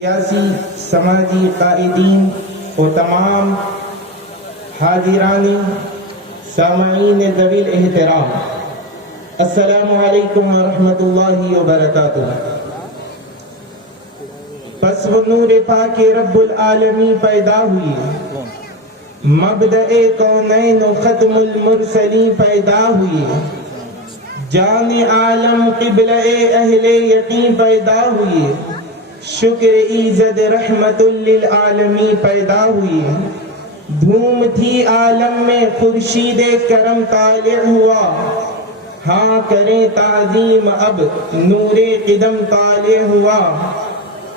سیاسی سماجی قائدین و تمام حاضران سامعین ذوی الاحترام، السلام علیکم ورحمۃ اللہ وبرکاتہ۔ پس وہ نور پاک رب العالمین پیدا ہوئی، مبدأ کونین و ختم المرسلین پیدا ہوئی، جان عالم قبلہ اہل یقین پیدا ہوئی، شکر ایزد رحمت للعالمین پیدا ہوئی، دھوم تھی عالم میں خورشید کرم طالع ہوا، ہاں کریں تعظیم اب نور قدم طالع ہوا،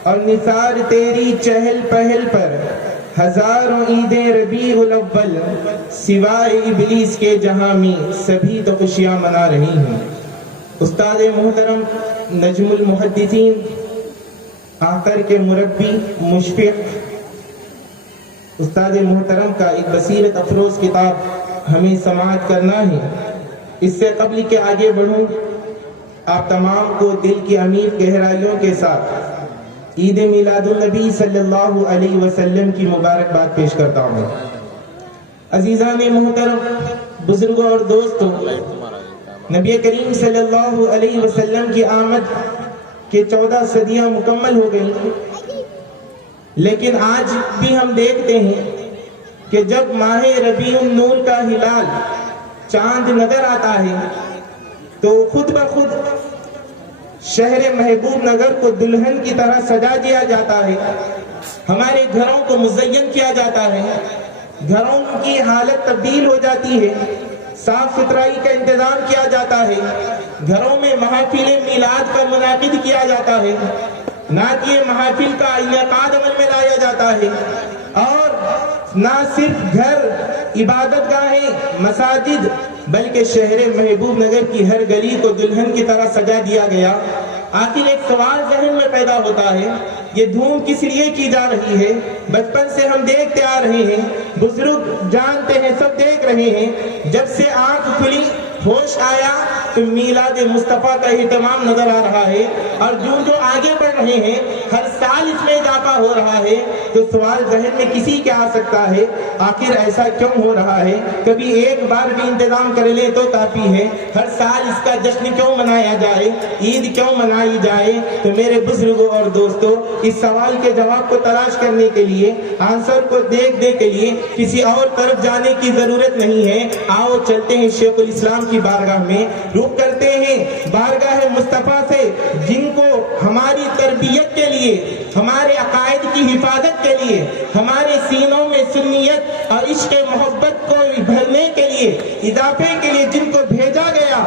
اور نثار تیری چہل پہل پر ہزاروں عیدیں ربیع الاول، سوائے ابلیس کے جہاں میں سبھی تو خوشیاں منا رہی ہیں۔ استاد محترم نجم المحدثین، آخر کے مربی مشفق استاد محترم کا ایک بصیرت افروز کتاب ہمیں سماعت کرنا ہے۔ اس سے قبل کہ آگے بڑھوں، آپ تمام کو دل کی عمیق گہرائیوں کے ساتھ عید میلاد النبی صلی اللہ علیہ وسلم کی مبارکباد پیش کرتا ہوں۔ عزیزان محترم، بزرگوں اور دوستوں، نبی کریم صلی اللہ علیہ وسلم کی آمد کہ 14 صدیاں مکمل ہو گئی، لیکن آج بھی ہم دیکھتے ہیں کہ جب ماہ ربیع النور کا ہلال چاند نظر آتا ہے تو خود بخود شہر محبوب نگر کو دلہن کی طرح سجا دیا جاتا ہے، ہمارے گھروں کو مزین کیا جاتا ہے، گھروں کی حالت تبدیل ہو جاتی ہے، صاف ستھرائی کا انتظام کیا جاتا ہے، گھروں میں محافل میلاد کا منعقد کیا جاتا ہے، نعتیہ محافل کا انعقاد عمل میں لایا جاتا ہے، اور نہ صرف گھر، عبادت گاہیں، مساجد، بلکہ شہر محبوب نگر کی ہر گلی کو دلہن کی طرح سجا دیا گیا۔ آخر ایک سوال ذہن میں پیدا ہوتا ہے، یہ دھوم کس لیے کی جا رہی ہے؟ بچپن سے ہم دیکھتے آ رہے ہیں، بزرگ جانتے ہیں، سب دیکھ رہے ہیں، جب سے آنکھ کھلی ہوش آیا تو میلاد مصطفیٰ کا اہتمام نظر آ رہا ہے، اور جو آگے بڑھ رہے ہیں ہر سال اس میں اضافہ ہو رہا ہے۔ تو سوال ذہن میں کسی کے آ سکتا ہے، آخر ایسا کیوں ہو رہا ہے؟ کبھی ایک بار بھی انتظام کر لے تو کافی ہے، ہر سال اس کا جشن کیوں منایا جائے، عید کیوں منائی جائے؟ تو میرے بزرگوں اور دوستوں، اس سوال کے جواب کو تلاش کرنے کے لیے، آنسر کو دیکھنے کے لیے کسی اور طرف جانے کی ضرورت نہیں ہے۔ آؤ چلتے ہیں شیخ الاسلام کی بارگاہ میں، رخ کرتے ہیں بارگاہ مصطفیٰ سے، جن کو ہماری تربیت کے لیے، ہمارے عقائد کی حفاظت کے لیے، ہمارے سینوں میں سنیت اور عشق محبت کو بھرنے کے لیے، اضافے کے لیے جن کو بھیجا گیا،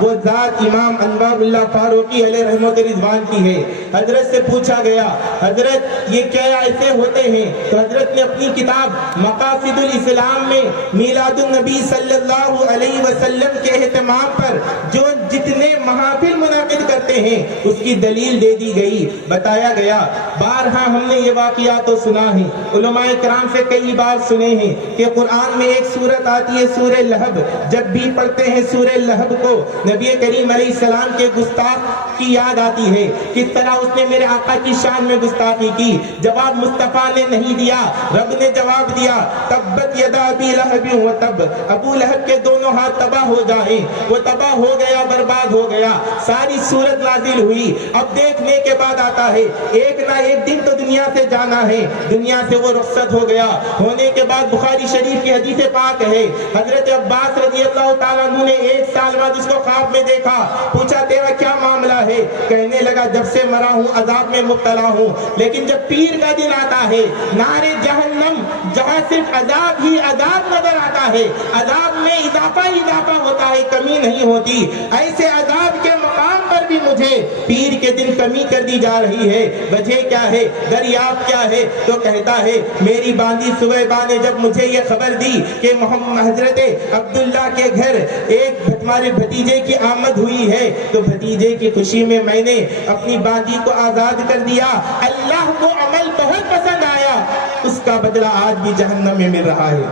وہ ذات امام انوار اللہ فاروقی علیہ رحمت رضوان کی ہے۔ حضرت سے پوچھا گیا، حضرت یہ کیا ایسے ہوتے ہیں؟ تو حضرت نے اپنی کتاب مقاصد الاسلام میں میلاد النبی صلی اللہ علیہ وسلم کے اہتمام پر جو جتنے محافل منعقد کرتے ہیں اس کی دلیل دے دی گئی، بتایا گیا۔ بارہا ہم نے یہ واقعات تو سنا ہے، علماء کرام سے کئی بار سنے ہیں کہ قرآن میں ایک سورت آتی ہے سورہ لہب، جب بھی پڑھتے ہیں سورہ لہب کو نبی کریم علیہ السلام کے گستاخ کی یاد آتی ہے، کس طرح اس نے میرے آقا کی شان میں گستاخی کی۔ جواب مصطفیٰ نے نہیں دیا، رب نے جواب دیا، تبت یدا ابی لہب و تب، ابو لہب کے دونوں ہاتھ تباہ ہو جائیں، وہ تباہ ہو گیا، برباد ہو گیا۔ ساری سورت نازل ہوئی۔ اب دیکھنے کے بعد آتا ہے ایک نہ ایک دن تو دنیا سے جانا ہے، دنیا سے وہ رخصت ہو گیا۔ ہونے کے بعد بخاری شریف کی حدیث پاک ہے، حضرت عباس رضی اللہ تعالیٰ عنہ نے 1 سال بعد اس کو خواب میں دیکھا، پوچھا تیرا کیا معاملہ ہے؟ کہنے لگا جب سے مرا ہوں عذاب میں مبتلا ہوں، لیکن جب پیر کا دن آتا ہے، نارے جہنم، جہاں صرف عذاب ہی عذاب نظر آتا ہے، عذاب میں اضافہ ہی اضافہ ہوتا ہے، کمی نہیں ہوتی، ایسے عذاب کے مقام پر بھی مجھے پیر کے دن کمی کر دی جا رہی ہے۔ وجہ کیا ہے؟ دریافت کیا ہے؟ تو کہتا ہے میری باندی سویبا نے جب مجھے یہ خبر دی کہ محمد حضرت عبداللہ کے گھر ایک ہمارے بھتیجے کی آمد ہوئی ہے، تو بھتیجے کی خوشی میں میں نے اپنی باندی کو آزاد کر دیا۔ اللہ کو عمل بہت پسند آیا، اس کا بدلہ آج بھی جہنم میں مل رہا ہے۔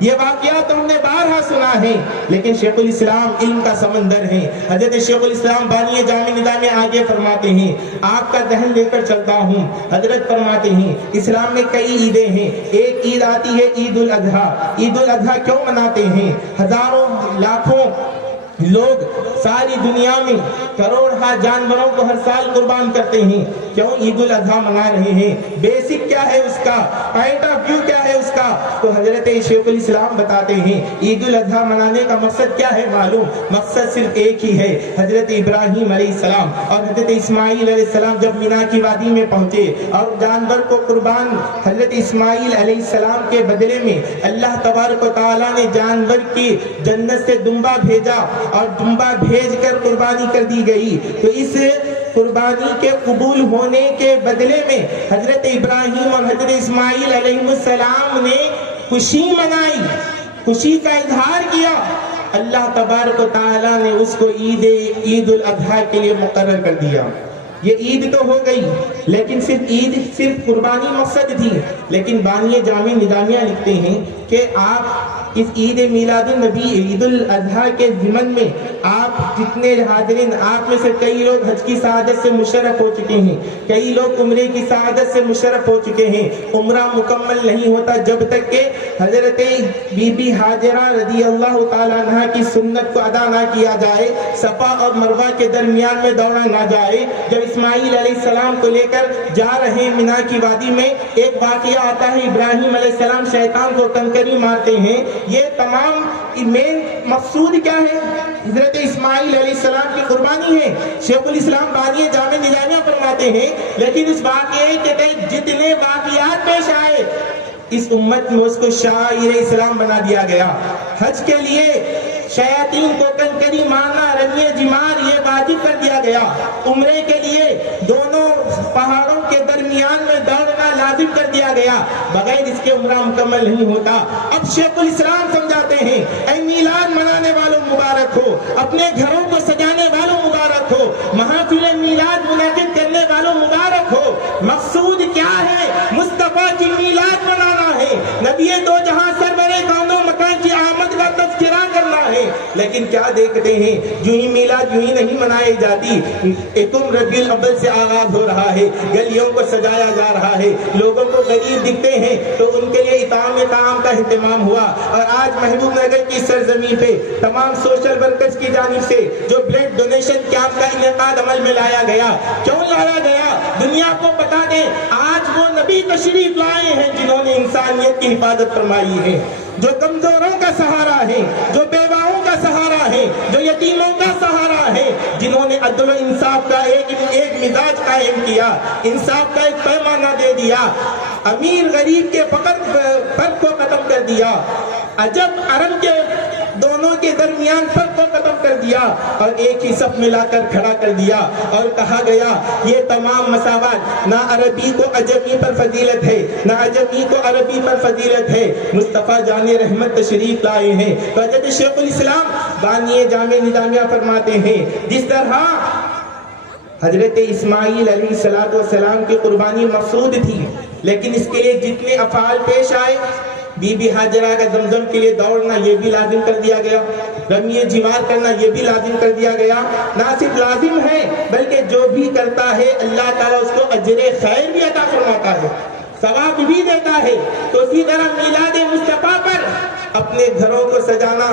یہ واقعات تو ہم نے بارہا سنا ہے، لیکن شیخ الاسلام علم کا سمندر ہے۔ حضرت شیخ الاسلام بانی جامع نظامیہ آگے فرماتے ہیں، آپ کا ذہن لے کر چلتا ہوں، حضرت فرماتے ہیں اسلام میں کئی عیدیں ہیں، ایک عید آتی ہے عید الاضحیٰ۔ عید الاضحیٰ کیوں مناتے ہیں؟ ہزاروں لاکھوں لوگ ساری دنیا میں کروڑہا جانوروں کو ہر سال قربان کرتے ہیں، کیوں عید الاضحیٰ منا رہے ہیں؟ بیسک کیا ہے اس کا، پوائنٹ آف ویو کیا ہے اس کا؟ تو حضرت شیخ الاسلام بتاتے ہیں عید الاضحیٰ منانے کا مقصد کیا ہے معلوم؟ مقصد صرف ایک ہی ہے۔ حضرت ابراہیم علیہ السلام اور حضرت اسماعیل علیہ السلام جب مینا کی وادی میں پہنچے اور جانور کو قربان حضرت اسماعیل علیہ السلام کے بدلے میں اللہ تبارک و تعالیٰ نے جانور کی جنت سے دمبا بھیجا اور دمبا بھیج کر قربانی کر دی گئی، تو اس قربانی کے قبول ہونے کے بدلے میں حضرت ابراہیم اور حضرت اسماعیل علیہ السلام نے خوشی منائی، خوشی کا اظہار کیا۔ اللہ تبارک و تعالیٰ نے اس کو عید الاضحیٰ کے لیے مقرر کر دیا۔ یہ عید تو ہو گئی، لیکن صرف قربانی مقصد تھی، لیکن بانی جامع نظامیہ لکھتے ہیں کہ آپ اس عید میلاد النبی عید الاضحیٰ کے ضمن میں آپ جتنے حاضرین، آپ میں سے کئی لوگ حج کی سعادت سے مشرف ہو چکے ہیں، کئی لوگ عمرے کی سعادت سے مشرف ہو چکے ہیں۔ عمرہ مکمل نہیں ہوتا جب تک کہ حضرت بی بی ہاجرہ رضی اللہ تعالیٰ عنہ کی سنت کو ادا نہ کیا جائے، صفا اور مروہ کے درمیان میں دوڑا نہ جائے۔ جب اسماعیل علیہ السلام کو لے کر جا رہے ہیں مینا کی وادی میں، ایک واقعہ آتا ہے، ابراہیم علیہ السلام شیطان کو کنکری مارتے ہیں۔ یہ تمام مین مقصود کیا ہے؟ حضرت اسماعیل علیہ السلام کی قربانی ہے۔ شیخ الاسلام بانی جامع نظامیہ فرماتے ہیں لیکن اس واقعے کے تحت جتنے واقعات پیش آئے، اس امت میں اس کو شاعر اسلام بنا دیا گیا۔ حج کے لیے شیاطین کو کنکری مارنا، رمی جمار یہ واجب کر دیا گیا۔ عمرے کے لیے دونوں پہاڑوں کے درمیان میں دوڑنا لازم کر دیا گیا، بغیر اس کے عمرہ مکمل نہیں ہوتا۔ اب شیخ الاسلام سمجھاتے ہیں اے میلاد منانے والوں مبارک ہو، اپنے گھروں کو سجانے والوں مبارک ہو، محافل میلاد منعقد کرنے والوں مبارک ہو۔ مقصود کیا ہے؟ مصطفیٰ کی میلاد منانا ہے، نبی دو جہاں سرور کون و مکان کی آمد کا تذکرہ کرنا ہے۔ لیکن کیا دیکھتے ہیں، جو ہی میلاد یوں ہی نہیں منائی جاتی۔ ایکم ربیع الاول سے آغاز ہو رہا ہے، گلیوں کو سجایا جا رہا ہے، لوگوں کو غریب دکھتے ہیں تو ان کے لیے اطعام طعام کا اہتمام ہوا۔ اور آج محبوب نگر کی سرزمین پہ تمام سوشل ورکرز کی جانب سے جو بلڈ ڈونیشن کیمپ کا انعقاد عمل میں لایا گیا، کیوں لایا گیا؟ دنیا کو بتا دیں آج وہ نبی تشریف لائے ہیں جنہوں نے انسانیت کی حفاظت فرمائی ہے، جو کمزوروں کا سہارا ہے، جو بیواؤں کا سہارا ہے، جو یتیموں کا سہارا ہے، جنہوں نے عدل و انصاف کا ایک مزاج قائم کیا، انصاف کا ایک پیمانہ دے دیا، امیر غریب کے فرق کو ختم کر دیا، عجب عرب کے دونوں کے درمیان فرق کو ختم کر دیا اور ایک ہی صف میں لا کر کھڑا کر دیا اور کہا گیا یہ تمام مساوات، نہ عربی کو عجمی پر فضیلت ہے، نہ عجمی کو عربی پر فضیلت ہے۔ مصطفیٰ جان رحمت تشریف لائے ہیں۔ حضرت شیخ الاسلام بانی جامع نظامیہ فرماتے ہیں جس طرح حضرت اسماعیل علیہ السلام کی قربانی مقصود تھی، لیکن اس کے لیے جتنے افعال پیش آئے، بی بی ہاجرہ کا زمزم کے لیے دوڑنا یہ بھی لازم کر دیا گیا، رمی جمار کرنا یہ بھی لازم کر دیا گیا۔ نہ صرف لازم ہے بلکہ جو بھی کرتا ہے اللہ تعالیٰ اس کو اجر خیر بھی عطا فرماتا ہے، ثواب بھی دیتا ہے۔ تو اسی طرح میلاد مصطفیٰ پر اپنے گھروں کو سجانا،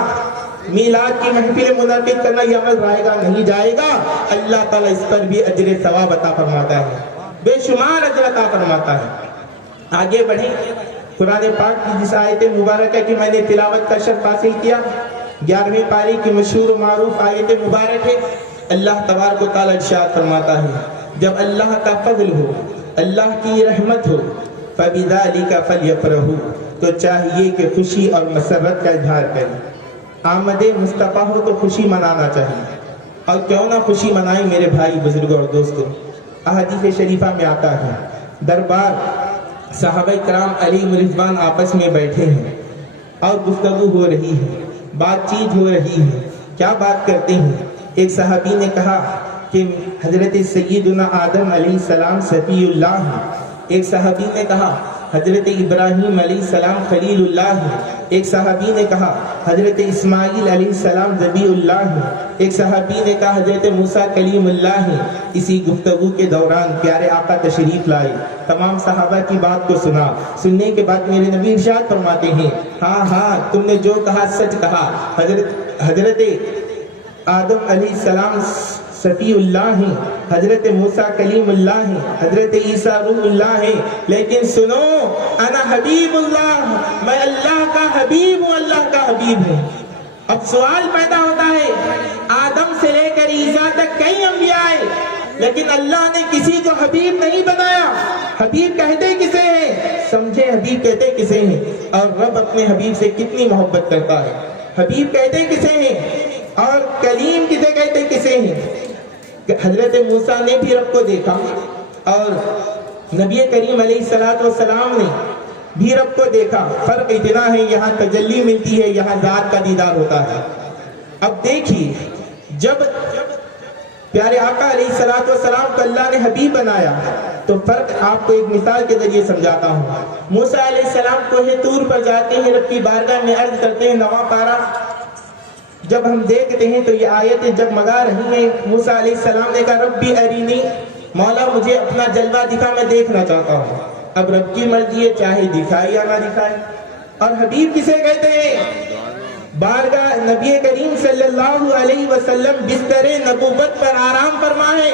میلاد کی محفل منعقد کرنا یہ عمل رائے گا نہیں جائے گا، اللہ تعالیٰ اس پر بھی اجر ثواب عطا فرماتا ہے، بے شمار اجر عطا فرماتا ہے۔ آگے بڑھیں، قرآن پاک کی جس آیت مبارکہ کی میں نے تلاوت کا شرف حاصل کیا، 11ویں پاری کی مشہور و معروف آیت مبارک ہے۔ اللہ تبارک و تعالیٰ ارشاد فرماتا ہے جب اللہ کا فضل ہو، اللہ کی رحمت ہو، فَبِذَلِكَ فَلْيَفْرَحُوا، تو چاہیے کہ خوشی اور مسرت کا اظہار کریں۔ آمد مصطفیٰ ہو تو خوشی منانا چاہیے، اور کیوں نہ خوشی منائیں میرے بھائی بزرگوں اور دوستوں۔ احادیث شریفہ میں آتا ہے دربار صحابہ کرام علیہ رضوان آپس میں بیٹھے ہیں اور گفتگو ہو رہی ہے، بات چیت ہو رہی ہے۔ کیا بات کرتے ہیں؟ ایک صحابی نے کہا کہ حضرت سیدنا آدم علیہ السلام صفی اللہ ہیں، ایک صحابی نے کہا حضرت ابراہیم علیہ السلام خلیل اللہ ہیں، ایک صحابی نے کہا حضرت اسماعیل علیہ السلام ذبیح اللہ ہیں، ایک صحابی نے کہا حضرت موسیٰ کلیم اللہ ہیں۔ اسی گفتگو کے دوران پیارے آقا تشریف لائے، تمام صحابہ کی بات کو سنا، سننے کے بعد میرے نبی ارشاد فرماتے ہیں ہاں تم نے جو کہا سچ کہا، حضرت آدم علیہ السلام صفی اللہ ہیں، حضرت موسیٰ کلیم اللہ ہیں، حضرت عیسیٰ روح اللہ ہیں، لیکن سنو انا حبیب اللہ، میں اللہ کا حبیب ہوں، اللہ کا حبیب ہوں۔ اب سوال پیدا ہوتا ہے، آدم سے لے کر عیسیٰ تک کئی انبیاء آئے، لیکن اللہ نے کسی کو حبیب نہیں بنایا۔ حبیب کہتے کسے ہیں؟ سمجھے حبیب کہتے کسے ہیں؟ اور رب اپنے حبیب سے کتنی محبت کرتا ہے۔ حبیب کہتے کسے ہیں اور کلیم کسے کہتے کسے ہیں؟ حضرت موسیٰ نے بھی رب کو دیکھا اور نبی کریم علیہ السلام نے بھی رب کو دیکھا، فرق اتنا ہے یہاں تجلی ملتی ہے، یہاں ذات کا دیدار ہوتا ہے۔ اب دیکھیے جب پیارے آقا علیہ السلام کو اللہ نے حبیب بنایا تو فرق آپ کو ایک مثال کے ذریعے سمجھاتا ہوں۔ موسیٰ علیہ السلام کوہ طور پر جاتے ہیں، رب کی بارگاہ میں عرض کرتے ہیں، نواں پارہ جب ہم دیکھتے ہیں تو یہ آیتیں جگمگا رہی ہیں۔ موسیٰ علیہ السلام نے کہا ربی ارینی، مولا مجھے اپنا جلوہ دکھا، میں دیکھنا چاہتا ہوں۔ اب رب کی مرضی ہے، چاہے دکھائے یا نہ دکھائے۔ اور حبیب کسے کہتے ہیں؟ بارگاہ نبی کریم صلی اللہ علیہ وسلم بستر نبوت پر آرام فرمائے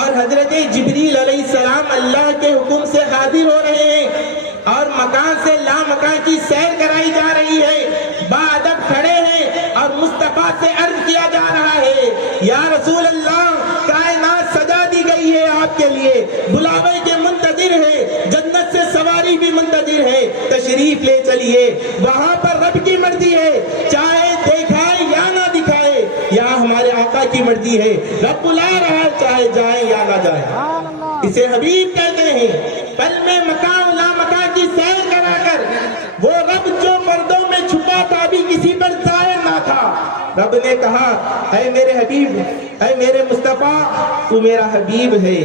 اور حضرت جبریل علیہ السلام اللہ کے حکم سے حاضر ہو رہے ہیں اور مکان سے لا مکان کی سیر کرائی جا رہی ہے، باادب کھڑے ہیں اور مصطفیٰ سے عرض کیا جا رہا ہے یا رسول اللہ کائنات سجا دی گئی ہے آپ کے لیے، بلاوے کے منتظر ہے، جنت سے سواری بھی منتظر ہے، تشریف لے چلیے۔ وہاں پر رب کی مرضی ہے، چاہے دکھائے یا نہ دکھائے، یہاں ہمارے آقا کی مرضی ہے، رب بلا رہا ہے، چاہے جائیں یا نہ جائیں۔ اسے حبیب کہتے ہیں۔ پل میں مقام لا مکان کی سیر کرا کر وہ رب جو پردوں میں چھپا تھا بھی کسی پر ظاہر نہ تھا، رب نے کہا اے میرے حبیب، اے میرے مصطفیٰ، تو میرا حبیب ہے،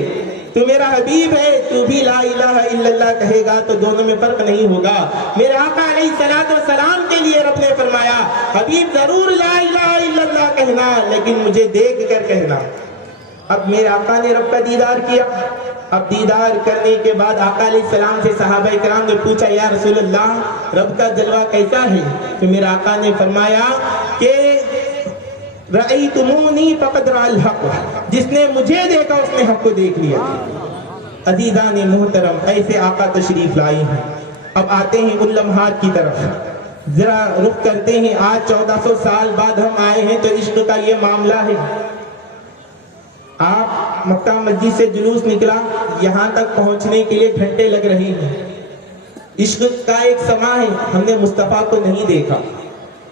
تو میرا حبیب ہے، تو بھی لا الہ الا اللہ کہے گا تو دونوں میں فرق نہیں ہوگا۔ میرے آقا علیہ السلام کے لیے رب نے فرمایا حبیب ضرور لا الہ الا اللہ کہنا، لیکن مجھے دیکھ کر کہنا۔ اب میرے آقا نے رب کا دیدار کیا، اب دیدار کرنے کے بعد آقا علیہ السلام سے صحابہ کرام نے پوچھا یا رسول اللہ رب کا جلوہ کیسا ہے؟ تو میرے آقا نے فرمایا کہ رأیتمونی فقد رأى الحق، جس نے مجھے دیکھا اس نے حق کو دیکھ لیا۔ عزیزان محترم، ایسے آقا تشریف لائی ہیں۔ اب آتے ہیں ان لمحات کی طرف، ذرا رخ کرتے ہیں۔ آج 1400 سال بعد ہم آئے ہیں تو عشق کا یہ معاملہ ہے۔ آپ مکہ مسجد سے جلوس نکلا، یہاں تک پہنچنے کے لیے گھنٹے لگ رہے ہیں۔ عشق کا ایک سما ہے، ہم نے مصطفیٰ کو نہیں دیکھا،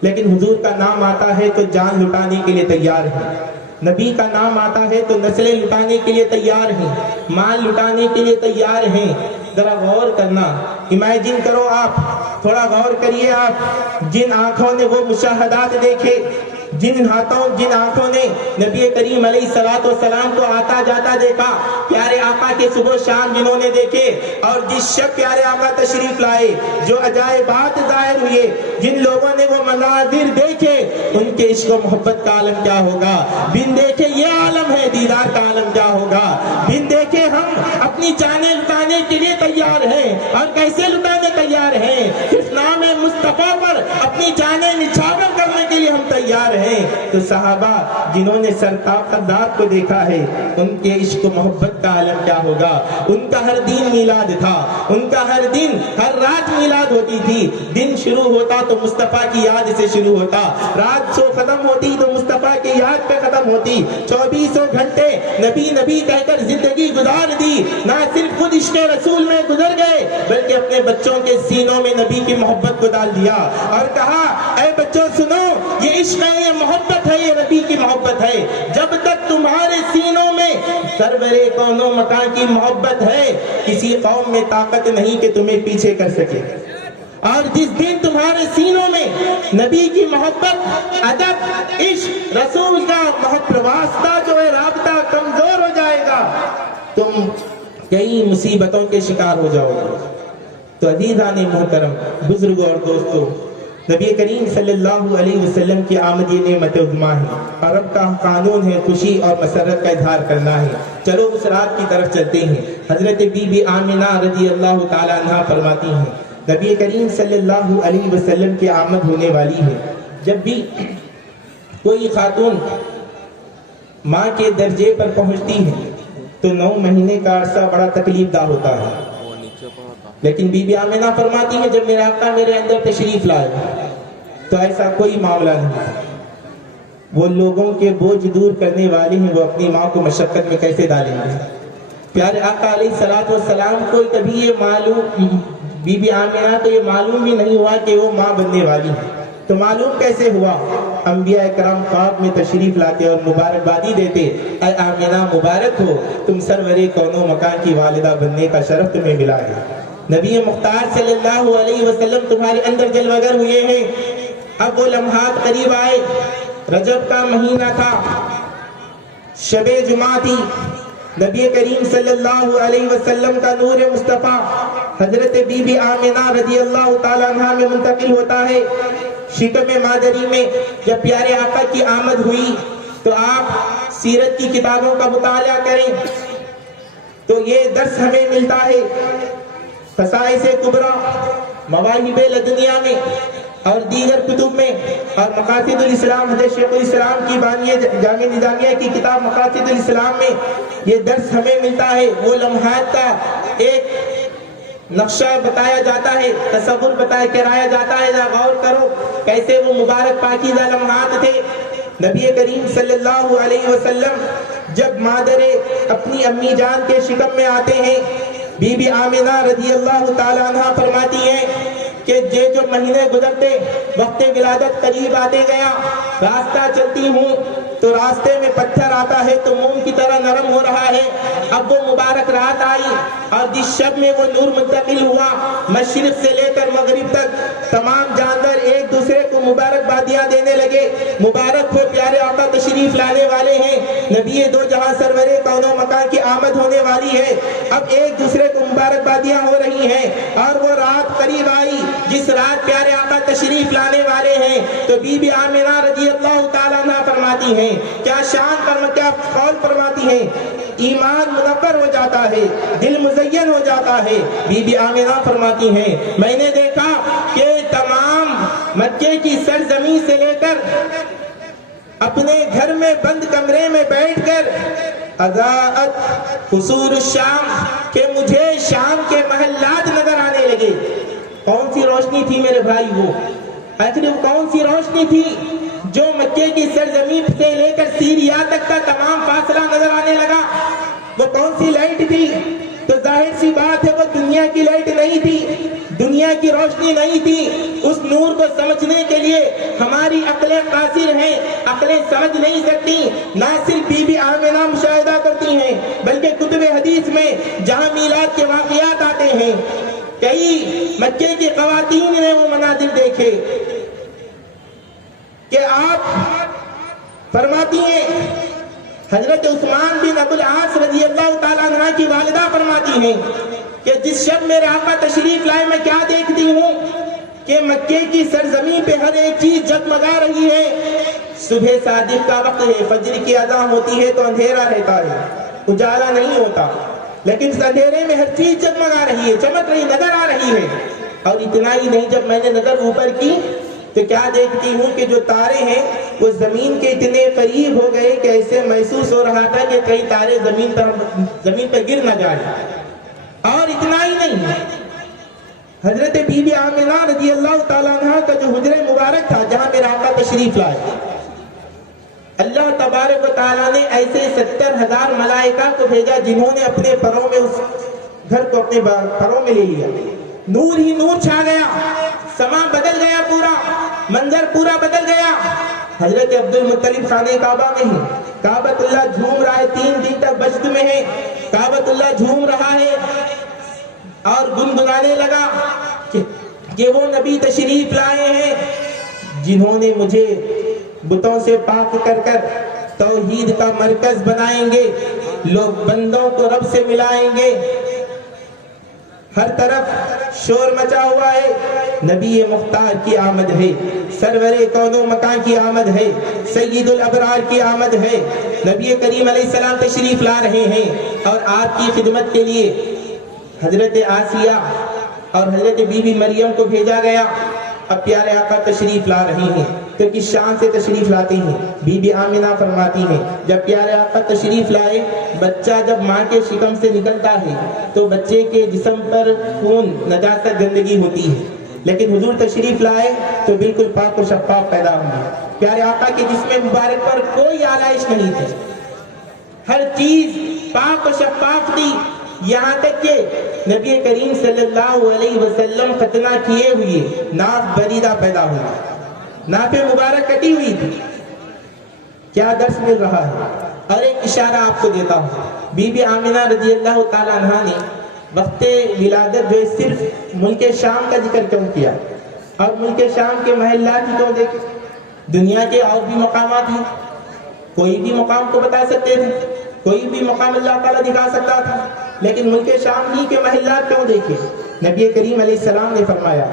لیکن حضور کا نام آتا ہے تو جان لٹانے کے لیے تیار ہے، نبی کا نام آتا ہے تو نسلیں لٹانے کے لیے تیار ہیں، مال لٹانے کے لیے تیار ہیں۔ ذرا غور کرنا، امیجن کرو، آپ تھوڑا غور کریے، آپ جن آنکھوں نے وہ مشاہدات دیکھے، جن آنکھوں نے نبی کریم علیہ السلام کو آتا جاتا دیکھا، پیارے آقا کے صبح و شام جنہوں نے دیکھے، اور جس شب پیارے آقا تشریف لائے جو عجائبات ظاہر ہوئے، جن لوگوں نے وہ مناظر دیکھے، ان کے عشق و محبت کا عالم کیا ہوگا؟ بن دیکھے یہ عالم ہے، دیدار کا عالم کیا ہوگا؟ بن دیکھے ہم اپنی جانیں لٹانے کے لیے تیار ہیں، اور کیسے لٹانے تیار ہیں؟ اس نام مصطفیٰ پر اپنی جانیں نچھاور کرنے کے لیے ہم تیار ہیں۔ تو صحابہ جنہوں نے سردار کو دیکھا ہے، ان کے عشق و محبت کا عالم کیا ہوگا؟ ان کا ہر دن میلاد تھا، ان کا ہر دن ہر رات میلاد ہوتی تھی۔ دن شروع ہوتا تو مصطفیٰ کی یاد سے شروع ہوتا، رات سو ختم ہوتی تو مصطفیٰ کی یاد پہ ختم ہوتی۔ 24 گھنٹے نبی نبی کہہ کر زندگی گزار دی، نہ صرف خود عشق رسول میں گزر گئے بلکہ اپنے بچوں کے سینوں میں نبی کی محبت کو ڈال دیا اور کہا اے بچوں سنو، یہ عشق ہے، یہ محبت ہے، یہ نبی کی محبت ہے۔ جب تک تمہارے سینوں میں سرور کون و مکان کی محبت ہے، کسی قوم میں طاقت نہیں کہ تمہیں پیچھے کر سکے۔ اور جس دن تمہارے سینوں میں نبی کی محبت، ادب، عشق رسول کا واسطہ جو ہے رابطہ کمزور ہو جائے گا، تم کئی مصیبتوں کے شکار ہو جاؤ گے۔ تو عزیزان محترم، بزرگوں اور دوستوں، نبی کریم صلی اللہ علیہ وسلم کی آمد یہ نعمت عظمیٰ ہے، اور رب کا قانون ہے خوشی اور مسرت کا اظہار کرنا ہے۔ چلو اس رات کی طرف چلتے ہیں۔ حضرت بی بی آمنہ رضی اللہ تعالیٰ عنہ فرماتی ہیں نبی کریم صلی اللہ علیہ وسلم کی آمد ہونے والی ہے۔ جب بھی کوئی خاتون ماں کے درجے پر پہنچتی ہے تو 9 مہینے کا عرصہ بڑا تکلیف دہ ہوتا ہے، لیکن بی بی آمنہ فرماتی ہیں جب میرے آقا میرے اندر تشریف لائے تو ایسا کوئی معاملہ نہیں۔ وہ لوگوں کے بوجھ دور کرنے والے ہیں، وہ اپنی ماں کو مشقت میں کیسے ڈالیں گے؟ پیارے آقا علیہ الصلوۃ والسلام کو کبھی یہ معلوم، بی بی آمنہ تو یہ معلوم بھی نہیں ہوا کہ وہ ماں بننے والی ہے، تو معلوم کیسے ہوا؟ انبیاء کرام خواب میں تشریف لاتے اور مبارکبادی دیتے، اے آمنہ مبارک ہو، تم سرور کون و مکان کی والدہ بننے کا شرف تمہیں ملا ہے۔ نبی مختار صلی اللہ علیہ وسلم تمہارے اندر جلوگر ہوئے ہیں۔ اب وہ لمحات قریب آئے، رجب کا مہینہ تھا، شب جمعہ تھی، نبی کریم صلی اللہ علیہ وسلم کا نور مصطفیٰ حضرت بی بی آمنہ رضی اللہ تعالیٰ عنہ میں منتقل ہوتا ہے۔ شکم مادری میں جب پیارے آقا کی آمد ہوئی تو آپ سیرت کی کتابوں کا مطالعہ کریں تو یہ درس ہمیں ملتا ہے۔ خصائص کبریٰ، مواہب لدنیہ میں اور دیگر کتب میں، اور مقاصد الاسلام حضرت شیخ الاسلام کی بانی جامع نظامیہ کی کتاب مقاصد الاسلام میں یہ درس ہمیں ملتا ہے۔ وہ لمحات کا ایک نقشہ بتایا جاتا ہے، تصور کرایا جاتا ہے، غور کرو کیسے وہ مبارک پاکیزہ لمحات تھے۔ نبی کریم صلی اللہ علیہ وسلم جب مادر اپنی امی جان کے شکم میں آتے ہیں، بی بی آمنہ رضی اللہ تعالیٰ عنہ فرماتی ہیں کہ جو مہینے گزرتے وقت ولادت قریب آتے گیا، راستہ چلتی ہوں تو راستے میں پتھر آتا ہے تو موم کی طرح نرم ہو رہا ہے۔ اب وہ مبارک رات آئی اور جس شب میں وہ نور منتقل ہوا، مشرق سے لے کر مغرب تک تمام جانور ایک دوسرے کو مبارکبادیاں دینے لگے، مبارک ہو پیارے آقا تشریف لانے والے ہیں، نبی دو جہاں سرور کون و مکان کی آمد ہونے والی ہے۔ اب ایک دوسرے کو مبارکبادیاں ہو رہی ہیں اور وہ رات قریب آئی جس رات پیارے آقا تشریف لانے والے ہیں۔ تو بی بی آمنہ رضی اللہ تعالیٰ عنہ فرماتی ہیں، کیا کیا قول فرماتی ہیں، ایمان منور ہو جاتا ہے، دل مزین ہو جاتا ہے۔ بی بی آمنہ فرماتی ہیں میں نے دیکھا کہ تمام مکے کی سرزمین سے لے کر اپنے گھر میں بند کمرے میں بیٹھ کر اضاءت قصور الشام کہ مجھے شام کے محلات نظر آنے لگے۔ کون سی روشنی تھی میرے بھائی؟ وہ آخر وہ کون سی روشنی تھی جو مکے کی سرزمین سے لے کر سیریا تک کا تمام فاصلہ نظر آنے لگا؟ وہ کون سی لائٹ تھی؟ تو ظاہر سی بات ہے وہ دنیا کی لائٹ نہیں تھی، دنیا کی روشنی نہیں تھی۔ اس نور کو سمجھنے کے لیے ہماری عقلیں قاصر ہیں، عقلیں سمجھ نہیں سکتی۔ نہ صرف بی بی آمنہ مشاہدہ کرتی ہیں بلکہ کتب حدیث میں جہاں میلاد کے واقعات آتے ہیں، کئی مکے کی خواتین نے وہ مناظر دیکھے کہ آپ فرماتی ہیں، حضرت عثمان بن ابو العاص رضی اللہ تعالیٰ عنہ کی والدہ فرماتی ہیں کہ جس شب میرے آقا تشریف لائے میں کیا دیکھتی ہوں کہ مکے کی سرزمین پہ ہر ایک چیز جگمگا رہی ہے۔ صبح صادق کا وقت ہے، فجر کی اذان ہوتی ہے تو اندھیرا رہتا ہے، اجالا نہیں ہوتا، لیکن اس اندھیرے میں ہر چیز جگمگا رہی ہے، چمک رہی، نظر آ رہی ہے۔ اور اتنا ہی نہیں، جب میں نے نظر اوپر کی تو کیا دیکھتی ہوں کہ جو تارے ہیں وہ زمین کے اتنے قریب ہو گئے کہ ایسے محسوس ہو رہا تھا کہ کئی تارے زمین پر گر نہ جائیں۔ اور اتنا ہی نہیں، حضرت بی بی آمنہ رضی اللہ تعالیٰ عنہ کا جو حجرہ مبارک تھا جہاں میرا آقا تشریف لائے، اللہ تبارک و تعالیٰ نے ایسے 70,000 ملائکہ کو بھیجا جنہوں نے اپنے پروں میں اس گھر کو اپنے پروں میں لے لیا۔ نور ہی نور چھا گیا، سما بدل گیا، پورا منظر پورا بدل گیا۔ حضرت عبد المطلب خانہ کعبہ میں ہی کعبۃ اللہ جھوم رہا ہے، 3 دن تک بشت میں ہے، کعبۃ اللہ جھوم رہا ہے اور گنگنانے لگا کہ وہ نبی تشریف لائے ہیں جنہوں نے مجھے بتوں سے پاک کر کر توحید کا مرکز بنائیں گے، لوگ بندوں کو رب سے ملائیں گے۔ ہر طرف شور مچا ہوا ہے، نبی مختار کی آمد ہے، سرور کون و مکان کی آمد ہے، سید الابرار کی آمد ہے۔ نبی کریم علیہ السلام تشریف لا رہے ہیں اور آپ کی خدمت کے لیے حضرت آسیہ اور حضرت بی بی مریم کو بھیجا گیا۔ اب پیارے آقا تشریف لا رہے ہیں تو کس شان سے تشریف لاتے ہیں؟ بی بی آمنہ فرماتی ہیں جب پیارے آقا تشریف لائے، بچہ جب ماں کے شکم سے نکلتا ہے تو بچے کے جسم پر خون، نجاست، گندگی ہوتی ہے، لیکن حضور تشریف لائے تو بالکل پاک و شفاف پیدا ہوئی۔ پیارے آقا کے جسم مبارک پر کوئی آلائش نہیں تھی، ہر چیز پاک و شفاف تھی، یہاں تک کہ نبی کریم صلی اللہ علیہ وسلم ختنہ کیے ہوئے ناف بریدہ پیدا ہوا، ناف مبارک کٹی ہوئی تھی۔ کیا درس مل رہا ہے؟ اور ایک اشارہ آپ کو دیتا ہوں، بی بی آمنہ رضی اللہ تعالیٰ عنہ نے وقت ولادت جو صرف ملک شام کا ذکر کیوں کیا اور ملک شام کے محلات ہی کیوں دیکھے؟ دنیا کے اور بھی مقامات ہیں، کوئی بھی مقام کو بتا سکتے تھے، کوئی بھی مقام اللہ تعالیٰ دکھا سکتا تھا، لیکن ملک شام ہی کے محلات کیوں دیکھے؟ نبی کریم علیہ السلام نے فرمایا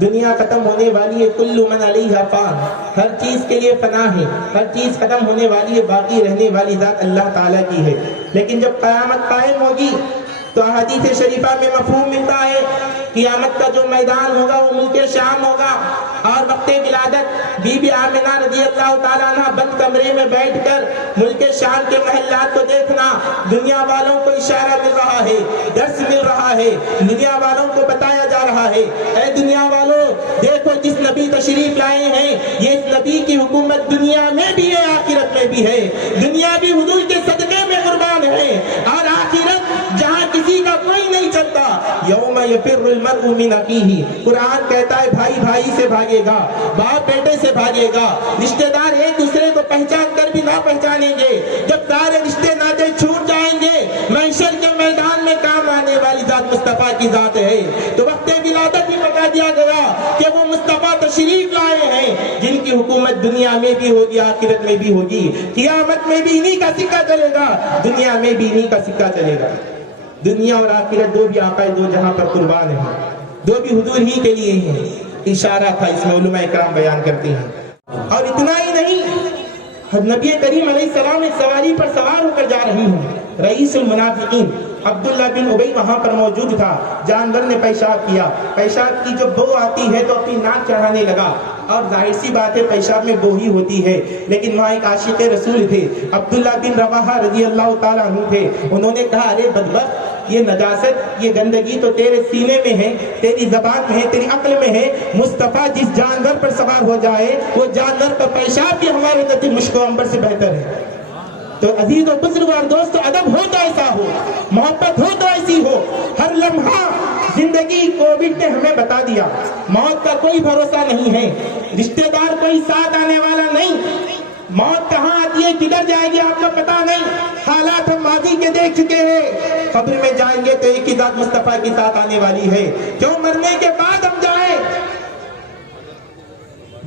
دنیا ختم ہونے والی ہے، کل من علیہا فان، ہر چیز کے لیے فنا ہے، ہر چیز ختم ہونے والی ہے، باقی رہنے والی ذات اللہ تعالیٰ کی ہے۔ لیکن جب قیامت قائم ہوگی تو حدیث شریفہ میں مفہوم ملتا ہے قیامت کا جو میدان ہوگا وہ ملک شام ہوگا، اور وقت ولادت بی بی آمنہ رضی اللہ تعالیٰ عنہ بند کمرے میں بیٹھ کر ملک شام کے محلات کو دیکھنا، دنیا والوں کو اشارہ مل رہا ہے، درس مل رہا ہے، دنیا والوں کو بتایا جا رہا ہے اے دنیا والوں دیکھو جس نبی تشریف لائے ہیں یہ اس نبی کی حکومت دنیا میں بھی ہے، آخرت میں بھی ہے، دنیا بھی حضور کے صدقے میں قربان ہے، اور آخرت جہاں کسی کا کوئی نہیں چلتا، یوم یفر المرء من اخیہ، قرآن کہتا ہے بھائی بھائی سے بھاگے گا، باپ بیٹے سے بھاگے گا، رشتہ دار ایک دوسرے کو پہچان کر بھی نہ پہچانیں گے، جب سارے رشتے ناطے چھوٹ جائیں گے، محشر کے میدان میں کام آنے والی ذات مصطفیٰ کی ذات ہے۔ تو وقت ولادت بھی بتا دیا گیا کہ وہ مصطفیٰ تشریف لائے ہیں جن کی حکومت دنیا میں بھی ہوگی، آخرت میں بھی ہوگی، قیامت میں بھی انہی کا سکہ چلے گا، دنیا میں بھی انہی کا سکہ چلے گا۔ دنیا اور آخرت دو بھی آقا دو جہاں پر قربان ہیں، دو بھی حضور ہی کے لیے ہیں۔ اشارہ تھا، اس میں علماء کرام بیان کرتے ہیں۔ اور اتنا ہی نہیں، نبی کریم علیہ السلام ایک سواری پر سوار ہو کر جا رہی ہوں، رئیس المنافقین عبداللہ بن ابی وہاں پر موجود تھا، جانور نے پیشاب کیا، پیشاب کی جو بو آتی ہے تو اپنی ناک چڑھانے لگا، اور ظاہر سی بات ہے پیشاب میں بو ہی ہوتی ہے، لیکن وہاں ایک عاشق رسول تھے، عبداللہ بن رواحہ رضی اللہ تعالیٰ عنہ تھے، انہوں نے کہا ارے بدبخت، یہ نجاست، یہ گندگی تو تیرے سینے میں ہے، تیری زبان میں ہے، تیری عقل میں ہے، مصطفیٰ جس جانور پر سوار ہو جائے وہ جانور کا پیشاب بھی ہمارے نزدیک مشک و عنبر سے بہتر ہے۔ تو عزیز و بزرگ اور دوست، ادب ہو تو ایسا ہو، محبت ہو تو ایسی ہو۔ ہر لمحہ زندگی کووڈ نے ہمیں بتا دیا موت کا کوئی بھروسہ نہیں ہے، رشتہ دار کوئی ساتھ آنے والا نہیں، موت کہاں آتی ہے کدھر جائے گی آپ کو پتا نہیں، حالات ہم ماضی کے دیکھ چکے ہیں، قبر میں جائیں گے تو ایک ہی ذات مصطفیٰ کی ساتھ آنے والی ہے، کیوں مرنے کے بعد ہم جائیں،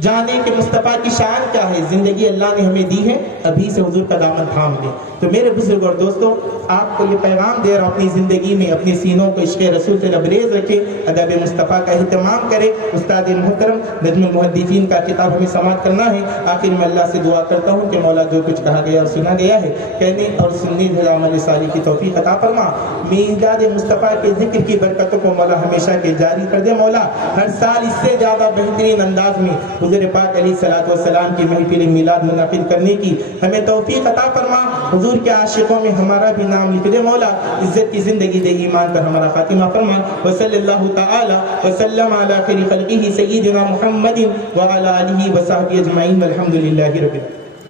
جانے کہ مصطفیٰ کی شان کیا ہے، زندگی اللہ نے ہمیں دی ہے، ابھی سے حضور کا دامن تھام لیں۔ تو میرے بزرگ اور دوستوں، آپ کو یہ پیغام دے رہا ہوں، اپنی زندگی میں اپنے سینوں کو عشق رسول سے لبریز رکھیں، ادب مصطفیٰ کا اہتمام کریں۔ استاد محترم نجم المحدثین کا کتاب ہمیں سماعت کرنا ہے۔ آخر میں اللہ سے دعا کرتا ہوں کہ مولا جو کچھ کہا گیا اور سنا گیا ہے، کہنے اور سننے سے عمل صالح کی توفیق عطا فرما۔ میلاد مصطفیٰ کے ذکر کی برکتوں کو مولا ہمیشہ کے جاری کر دے۔ مولا ہر سال اس سے زیادہ بہترین انداز میں حضور پاک علیہ الصلوۃ والسلام کی محفل میلاد منعقد کرنے کی ہمیں توفیق عطا فرما۔ حضور کے عاشقوں میں ہمارا بھی نام لکھ دے مولا، عزت کی زندگی دے، ایمان پر ہمارا خاتمہ فرما۔ وصلی اللہ تعالی وسلم علی خیر خلقہ سیدنا محمد وعلی آلہ وصحبہ اجمعین والحمد للہ رب العالمین۔